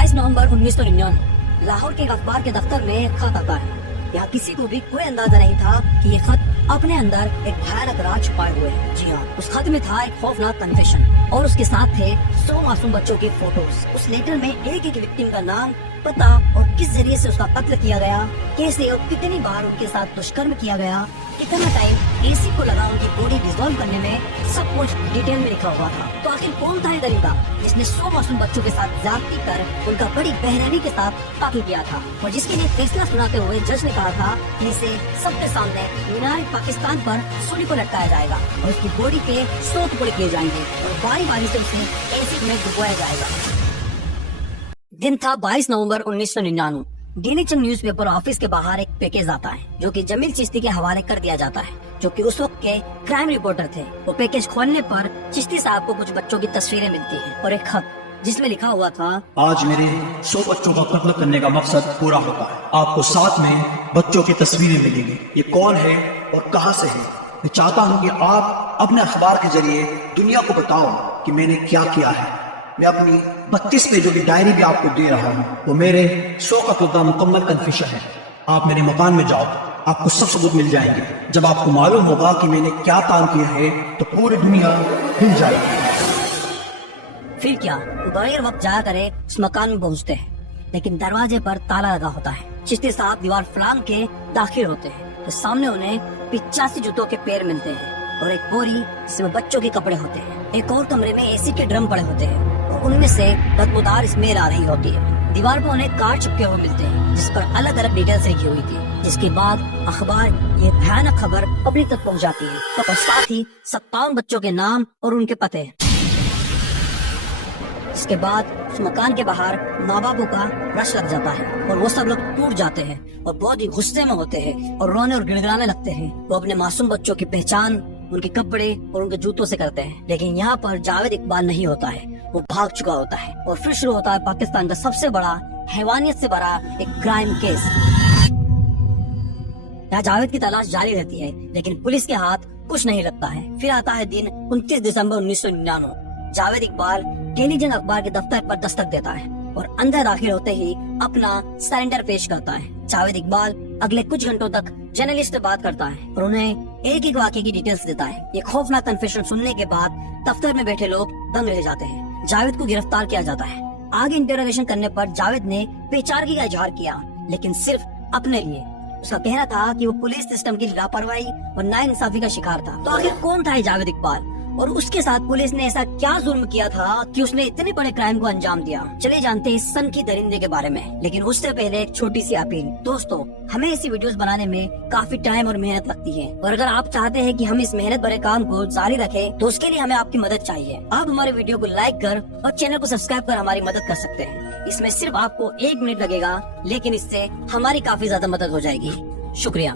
22 नवंबर 1999 लाहौर के एक अखबार के दफ्तर में एक खत आता है। यहाँ किसी को भी कोई अंदाजा नहीं था कि ये खत अपने अंदर एक भयानक राज छुपाए हुए है। जी हाँ, उस खत में था एक खौफनाक कन्फेशन और उसके साथ थे 100 मासूम बच्चों के फोटोज। उस लेटर में एक एक विक्टिम का नाम, पता और किस जरिए से उसका कत्ल किया गया, कैसे और कितनी बार उनके साथ दुष्कर्म किया गया, कितना टाइम एसी को लगा उनकी बॉडी डिसॉल्व करने में, सब कुछ डिटेल में लिखा हुआ था। तो आखिर कौन था ये दरिंदा जिसने 100 मासूम बच्चों के साथ ज्यादती कर उनका बड़ी बेरहमी के साथ कत्ल किया था और जिसके लिए फैसला सुनाते हुए जज ने कहा था कि इसे सबके सामने मीनार पाकिस्तान पर सूली को लटकाया जाएगा और उसकी बॉडी के 100 टुकड़े किए जाएंगे और बारी बारी से उसे एसिड में डुबोया जाएगा। दिन था 22 नवंबर 1999। डेली चंद न्यूज़पेपर ऑफिस के बाहर एक पैकेज आता है जो कि जमील चिश्ती के हवाले कर दिया जाता है, जो कि उस वक्त के क्राइम रिपोर्टर थे। वो पैकेज खोलने पर चिश्ती साहब को कुछ बच्चों की तस्वीरें मिलती हैं और एक खत जिसमें लिखा हुआ था, आज मेरे 100 बच्चों का कत्ल करने का मकसद पूरा होता है। आपको साथ में बच्चों की तस्वीरें मिलेंगी। ये कौन है और कहां से है? मैं चाहता हूं कि आप अपने अखबार के जरिए दुनिया को बताओ कि मैंने क्या किया है। मैं अपनी 32 पेजों की डायरी भी आपको दे रहा हूँ। वो मेरे 100 कत्ल का मुकम्मल कन्फेशन है। आप मेरे मकान में जाओ, आपको सब सबूत मिल जाएंगे। जब आपको मालूम होगा कि मैंने क्या काम किया है तो पूरी दुनिया हिल जाएगी। फिर क्या, बगैर वक्त जाया करे उस मकान में पहुँचते हैं, लेकिन दरवाजे पर ताला लगा होता है। चिश्ती साहब दीवार फलांग के दाखिल होते हैं तो सामने उन्हें 85 जूतों के पैर मिलते हैं और एक बोरी जिसमें बच्चों के कपड़े होते हैं। एक और कमरे में एसी के ड्रम पड़े होते हैं और उनमें से बदबूदार स्मेल आ रही होती है। दीवार पर उन्हें कार्ड चिपके हुए मिलते हैं जिस पर अलग अलग डिटेल्स लिखी हुई थी, जिसके बाद अखबार ये भयानक खबर पब्लिक तक पहुंच जाती है और साथ ही 57 बच्चों के नाम और उनके पते। इसके बाद उस मकान के बाहर माँ बापों का रश लग जाता है और वो सब लोग टूट जाते हैं और बहुत ही गुस्से में होते हैं और रोने और गिड़गिड़ाने लगते हैं। वो अपने मासूम बच्चों की पहचान उनके कपड़े और उनके जूतों से करते हैं। लेकिन यहाँ पर जावेद इकबाल नहीं होता है, वो भाग चुका होता है और फिर शुरू होता है पाकिस्तान का सबसे बड़ा हैवानियत से भरा एक क्राइम केस। यहाँ जावेद की तलाश जारी रहती है लेकिन पुलिस के हाथ कुछ नहीं लगता है। फिर आता है दिन 29 दिसंबर 1999। जावेद इकबाल टेलीजन अखबार के दफ्तर पर दस्तक देता है और अंदर दाखिल होते ही अपना सरेंडर पेश करता है। जावेद इकबाल अगले कुछ घंटों तक जर्नलिस्ट से बात करता है और उन्हें एक एक वाकये की डिटेल्स देता है। ये खौफनाक कन्फेशन सुनने के बाद दफ्तर में बैठे लोग दंग रह जाते हैं। जावेद को गिरफ्तार किया जाता है। आगे इंटरोगेशन करने पर जावेद ने पेचारगी का इजहार किया, लेकिन सिर्फ अपने लिए। उसका कहना था कि वो पुलिस सिस्टम की लापरवाही और नाइंसाफी का शिकार था। तो आखिर कौन था जावेद इकबाल और उसके साथ पुलिस ने ऐसा क्या जुल्म किया था कि उसने इतने बड़े क्राइम को अंजाम दिया? चले जानते हैं इस सन की दरिंदे के बारे में, लेकिन उससे पहले एक छोटी सी अपील। दोस्तों, हमें ऐसी वीडियोस बनाने में काफी टाइम और मेहनत लगती है और अगर आप चाहते हैं कि हम इस मेहनत भरे काम को जारी रखें तो उसके लिए हमें आपकी मदद चाहिए। आप हमारे वीडियो को लाइक कर और चैनल को सब्सक्राइब कर हमारी मदद कर सकते हैं। इसमें सिर्फ आपको 1 मिनट लगेगा, लेकिन इससे हमारी काफी ज्यादा मदद हो जाएगी। शुक्रिया।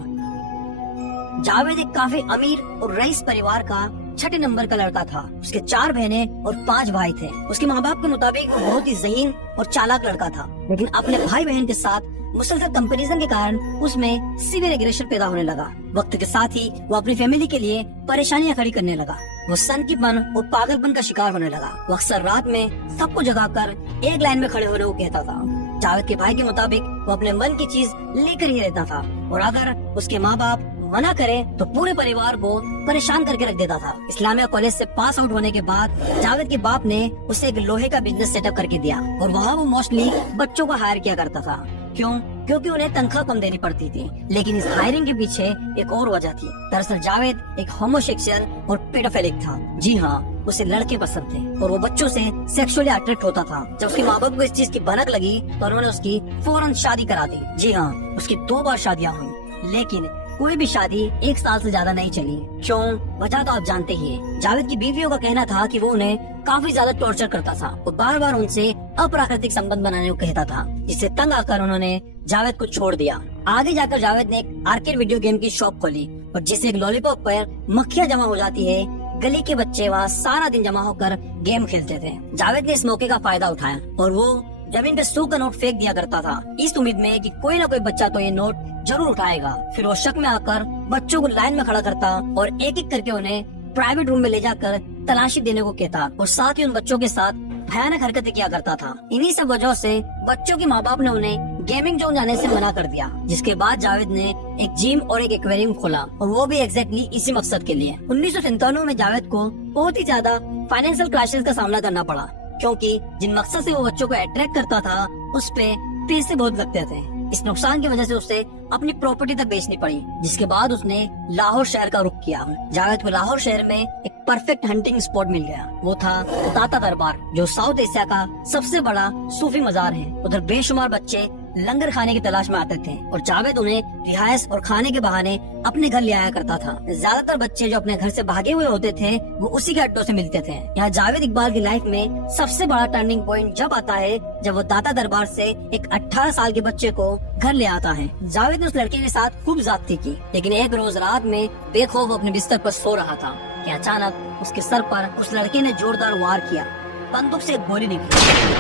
जावेद एक काफी अमीर और रईस परिवार का 6 नंबर का लड़का था। उसके 4 बहनें और 5 भाई थे। उसके माँ बाप के मुताबिक वो बहुत ही ज़हीन और चालाक लड़का था, लेकिन अपने भाई बहन के साथ मुसलसल कंपैरिजन के कारण उसमें सीवियर एग्रेशन पैदा होने लगा। वक्त के साथ ही वो अपनी फैमिली के लिए परेशानियां खड़ी करने लगा। वो सनकीपन और पागलपन का शिकार होने लगा। वो अक्सर रात में सबको जगाकर एक लाइन में खड़े होने को कहता था। जावेद के भाई के मुताबिक वो अपने मन की चीज लेकर ही रहता था और अगर उसके माँ बाप मना करे तो पूरे परिवार को परेशान करके रख देता था। इस्लामिया कॉलेज से पास आउट होने के बाद जावेद के बाप ने उसे एक लोहे का बिजनेस सेटअप करके दिया और वहाँ वो मोस्टली बच्चों को हायर किया करता था। क्यों? क्योंकि उन्हें तनख्वाह कम देनी पड़ती थी। लेकिन इस हायरिंग के पीछे एक और वजह थी। दरअसल जावेद एक होमोसेक्सुअल और पेडोफिलिक था। जी हाँ, उसे लड़के पसंद थे और वो बच्चों से सेक्सुअली अट्रैक्ट होता था। जब उसके माँ बाप को इस चीज की भनक लगी तो उन्होंने उसकी फौरन शादी करा दी। जी हाँ, उसकी 2 बार शादियाँ हुई, लेकिन कोई भी शादी 1 साल से ज्यादा नहीं चली। क्यों? वजह तो आप जानते ही हैं। जावेद की बीवियों का कहना था कि वो उन्हें काफी ज्यादा टॉर्चर करता था और बार बार उनसे अप्राकृतिक संबंध बनाने को कहता था, जिससे तंग आकर उन्होंने जावेद को छोड़ दिया। आगे जाकर जावेद ने एक आर्केड वीडियो गेम की शॉप खोली और जिससे एक लॉलीपॉप पर मक्खियां जमा हो जाती है। गली के बच्चे वहाँ सारा दिन जमा होकर गेम खेलते थे। जावेद ने इस मौके का फायदा उठाया और वो जमीन पे 100 का नोट फेंक दिया करता था, इस उम्मीद में कि कोई ना कोई बच्चा तो ये नोट जरूर उठाएगा। फिर वो शक में आकर बच्चों को लाइन में खड़ा करता और एक एक करके उन्हें प्राइवेट रूम में ले जाकर तलाशी देने को कहता और साथ ही उन बच्चों के साथ भयानक हरकतें किया करता था। इन्हीं सब वजह से बच्चों के माँ बाप ने उन्हें गेमिंग जोन जाने से मना कर दिया, जिसके बाद जावेद ने एक जिम और एक एक्वेरियम खोला, और वो भी एग्जैक्टली इसी मकसद के लिए। 1997 में जावेद को बहुत ही ज्यादा फाइनेंशियल क्राइसिस का सामना करना पड़ा, क्योंकि जिन मकसद से वो बच्चों को अट्रैक्ट करता था उस पे पैसे बहुत लगते थे। इस नुकसान की वजह से उसे अपनी प्रॉपर्टी तक बेचनी पड़ी, जिसके बाद उसने लाहौर शहर का रुख किया। जावेद को लाहौर शहर में एक परफेक्ट हंटिंग स्पॉट मिल गया। वो था दाता दरबार, जो साउथ एशिया का सबसे बड़ा सूफी मजार है। उधर बेशुमार बच्चे लंगर खाने की तलाश में आते थे और जावेद उन्हें रिहायश और खाने के बहाने अपने घर ले आया करता था। ज्यादातर बच्चे जो अपने घर से भागे हुए होते थे वो उसी के अड्डों से मिलते थे। यहाँ जावेद इकबाल की लाइफ में सबसे बड़ा टर्निंग पॉइंट जब आता है जब वो दाता दरबार से एक 18 साल के बच्चे को घर ले आता है। जावेद ने उस लड़के के साथ खूब ज्यादती की, लेकिन एक रोज रात में बेखौफ अपने बिस्तर पर सो रहा था कि अचानक उसके सर पर उस लड़के ने जोरदार वार किया। बंदूक से एक गोली निकली,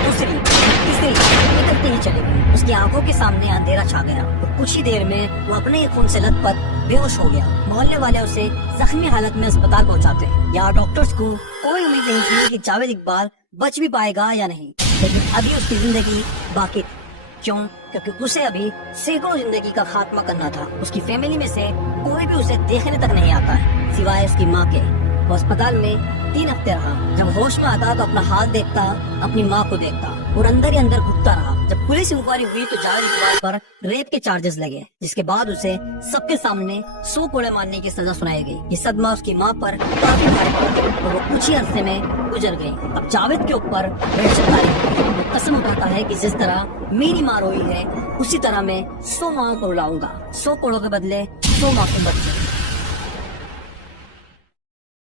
दूसरी, तीसरी, निकलते ही चली गई। उसकी आंखों के सामने अंधेरा छा गया और कुछ ही देर में वो अपने ही खून से लथपथ बेहोश हो गया। मोहल्ले वाले उसे जख्मी हालत में अस्पताल पहुंचाते। यहाँ डॉक्टर्स को कोई उम्मीद नहीं थी कि जावेद इकबाल बच भी पाएगा या नहीं, लेकिन अभी उसकी जिंदगी बाकी थी। क्यों? क्योंकि उसे अभी सैकड़ों जिंदगी का खात्मा करना था। उसकी फैमिली में से कोई भी उसे देखने तक नहीं आता है, सिवाय उसकी माँ के। वो अस्पताल में 3 हफ्ते रहा। जब होश में आता तो अपना हाथ देखता, अपनी माँ को देखता और अंदर ही अंदर घुटता रहा। जब पुलिस इंक्वायरी हुई तो जावेद इकबाल पर रेप के चार्जेस लगे, जिसके बाद उसे सबके सामने 100 कोड़े मारने की सजा सुनाई गई। ये सदमा उसकी माँ पर काफी भारी पड़ा और वो कुछ ही अरसे में गुजर गई। अब जावेद के ऊपर वो कसम उठाता है कि जिस तरह मेरी माँ रोई है उसी तरह मैं 100 माँ को रुलाऊंगा। 100 कोड़ों के बदले 100 मासूम बच्चे।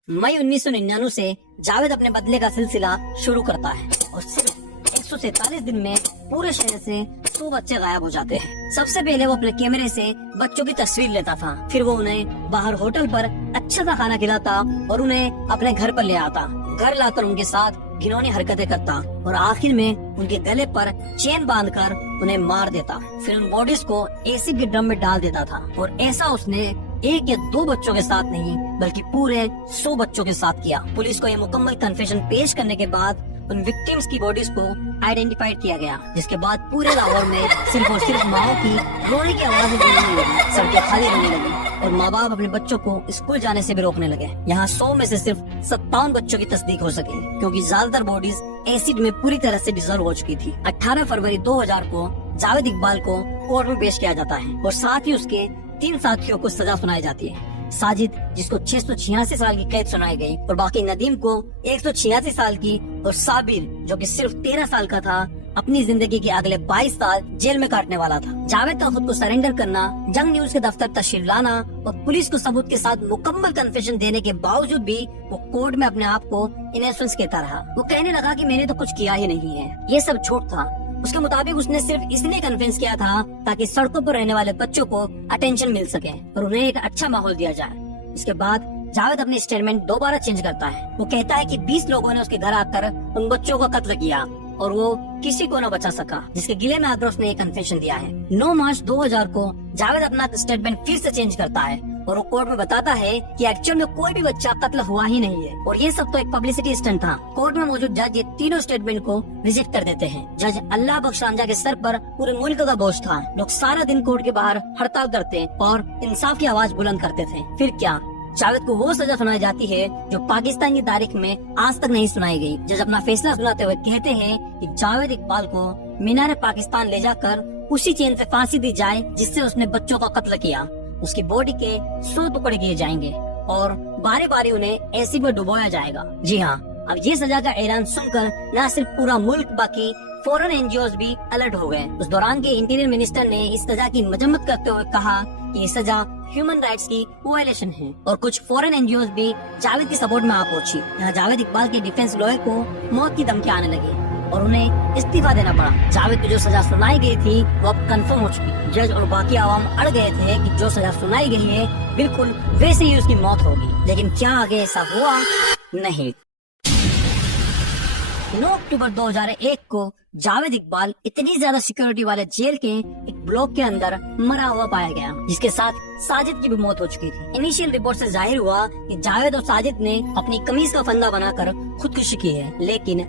मई 1999 से जावेद अपने बदले का सिलसिला शुरू करता है और सिर्फ 147 दिन में पूरे शहर से 100 बच्चे गायब हो जाते हैं। सबसे पहले वो अपने कैमरे से बच्चों की तस्वीर लेता था, फिर वो उन्हें बाहर होटल पर अच्छा सा खाना खिलाता और उन्हें अपने घर पर ले आता। घर लाकर उनके साथ घिनौनी हरकतें करता और आखिर में उनके गले पर चेन बांधकर उन्हें मार देता। फिर उन बॉडीज को एसिड के ड्रम में डाल देता था और ऐसा उसने 1 या 2 बच्चों के साथ नहीं बल्कि पूरे 100 बच्चों के साथ किया। पुलिस को ये मुकम्मल कन्फेशन पेश करने के बाद उन विक्टिम्स की बॉडीज को आइडेंटिफाइड किया गया, जिसके बाद पूरे लाहौर में सिर्फ और सिर्फ माओ की रोने की आवाजें गूंजने लगी, सड़कें खाली रहने लगी और माँ बाप अपने बच्चों को स्कूल जाने से भी रोकने लगे। यहाँ 100 में से सिर्फ 57 बच्चों की तस्दीक हो सकी, क्योंकि ज्यादातर बॉडीज एसिड में पूरी तरह से डिजॉल्व हो चुकी थी। 18 फरवरी 2000 को जावेद इकबाल को कोर्ट में पेश किया जाता है और साथ ही उसके 3 साथियों को सजा सुनाई जाती है। साजिद, जिसको 686 साल की कैद सुनाई गई, और बाकी नदीम को 186 साल की, और साबिर जो कि सिर्फ 13 साल का था अपनी जिंदगी के अगले 22 साल जेल में काटने वाला था। जावेद का खुद को सरेंडर करना, जंग न्यूज के दफ्तर तशरीफ लाना और पुलिस को सबूत के साथ मुकम्मल कन्फेशन देने के बावजूद भी वो कोर्ट में अपने आप को इनोसेंस कहता रहा। वो कहने लगा कि मैंने तो कुछ किया ही नहीं है, ये सब झूठ था। उसके मुताबिक उसने सिर्फ इसलिए कन्विंस किया था ताकि सड़कों पर रहने वाले बच्चों को अटेंशन मिल सके और उन्हें एक अच्छा माहौल दिया जाए। इसके बाद जावेद अपनी स्टेटमेंट दोबारा चेंज करता है। वो कहता है कि 20 लोगों ने उसके घर आकर उन बच्चों का कत्ल किया और वो किसी को न बचा सका, जिसके गिले में आकर उसने एक कन्फेशन दिया है। 9 मार्च 2000 को जावेद अपना स्टेटमेंट फिर से चेंज करता है और वो कोर्ट में बताता है कि एक्चुअल में कोई भी बच्चा कत्ल हुआ ही नहीं है और ये सब तो एक पब्लिसिटी स्टंट था। कोर्ट में मौजूद जज ये तीनों स्टेटमेंट को रिजेक्ट कर देते हैं। जज अल्लाह बख्श रांझा के सर पर पूरे मुल्क का बोझ था। लोग सारा दिन कोर्ट के बाहर हड़ताल करते और इंसाफ की आवाज बुलंद करते थे। फिर क्या, जावेद को वो सजा सुनाई जाती है जो पाकिस्तान की तारीख में आज तक नहीं सुनाई गई। जज अपना फैसला सुनाते हुए कहते हैं कि जावेद इकबाल को मीनार पाकिस्तान ले जाकर उसी चेन से फांसी दी जाए जिससे उसने बच्चों का कत्ल किया। उसकी बॉडी के 100 टुकड़े किए जाएंगे और बारी बारी उन्हें एसिड में डुबोया जाएगा। जी हाँ, अब ये सजा का ऐलान सुनकर न सिर्फ पूरा मुल्क बल्कि फॉरेन एनजीओ भी अलर्ट हो गए। उस दौरान के इंटीरियर मिनिस्टर ने इस सजा की मजम्मत करते हुए कहा कि ये सजा ह्यूमन राइट्स की वायलेशन है और कुछ फॉरेन एनजीओ भी जावेद की सपोर्ट में आ पहुंची। यहाँ जावेद इकबाल के डिफेंस लॉयर को मौत की धमकी आने लगी और उन्हें इस्तीफा देना पड़ा। जावेद को जो सजा सुनाई गई थी वो अब कंफर्म हो चुकी। जज और बाकी आवाम अड़ गए थे कि जो सजा सुनाई गई है बिल्कुल वैसे ही उसकी मौत होगी, लेकिन क्या आगे ऐसा हुआ? नहीं। 9 अक्टूबर 2001 को जावेद इकबाल इतनी ज्यादा सिक्योरिटी वाले जेल के एक ब्लॉक के अंदर मरा हुआ पाया गया, जिसके साथ साजिद की भी मौत हो चुकी थी। इनिशियल रिपोर्ट से जाहिर हुआ कि जावेद और साजिद ने अपनी कमीज का फंदा बनाकर खुदकुशी की है, लेकिन